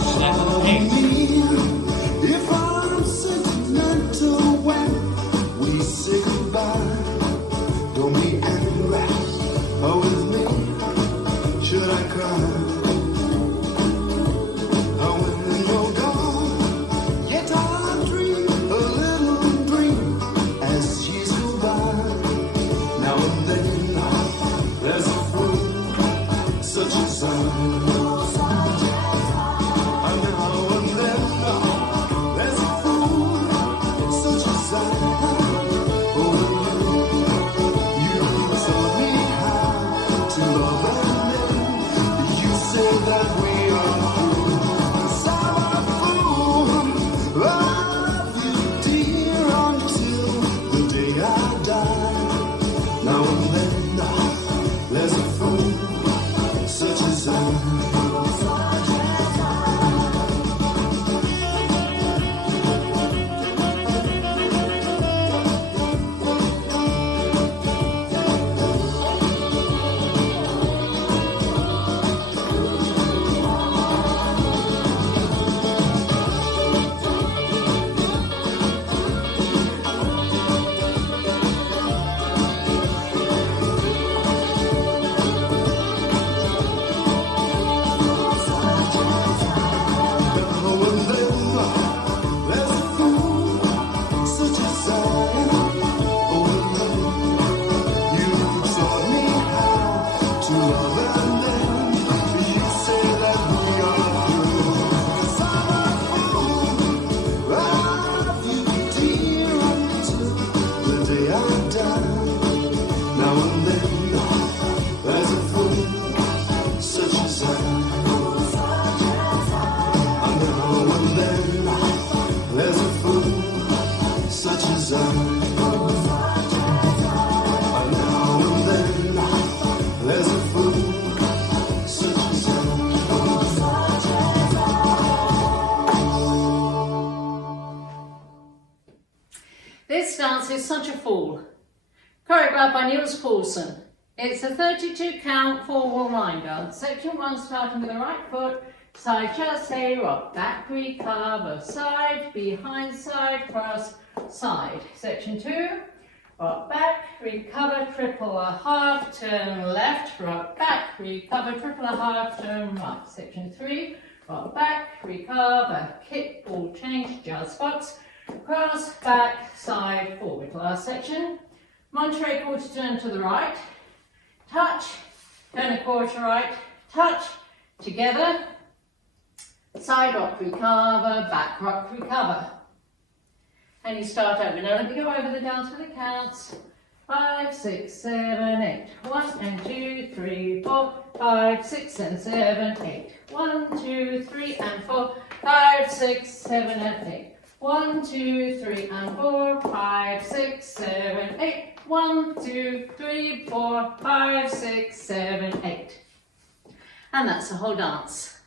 7, 8. If I'm sentimental when we say goodbye, don't be angry with me. Should I cry? When you're gone, yet I dream a little dream as years go by. Now and then there's a fool such as I. This dance is Such a Fool, choreographed by Niels Paulsen. It's a 32 count 4-wall line dance. Section 1 starting with the right foot, side chasse, rock, back, recover, side, behind, side, cross, side. Section 2, rock back, recover, triple a half, turn left, rock back, recover, triple a half, turn right. Section 3, rock back, recover, kick, ball change, jazz box, cross, back, side, forward. Last section, Monterey quarter turn to the right, touch, turn a quarter right, touch, together, side rock, recover, back rock, recover. And you start over. Now let me go over the dance for the counts. 5, 6, 7, 8. 1 and 2, 3, 4, 5, 6 and 7, 8. 1, 2, 3 and 4, 5, 6, 7 and 8. 1, 2, 3 and 4, 5, 6, 7, 8. 1, 2, 3, 4, 5, 6, 7, 8. And that's the whole dance.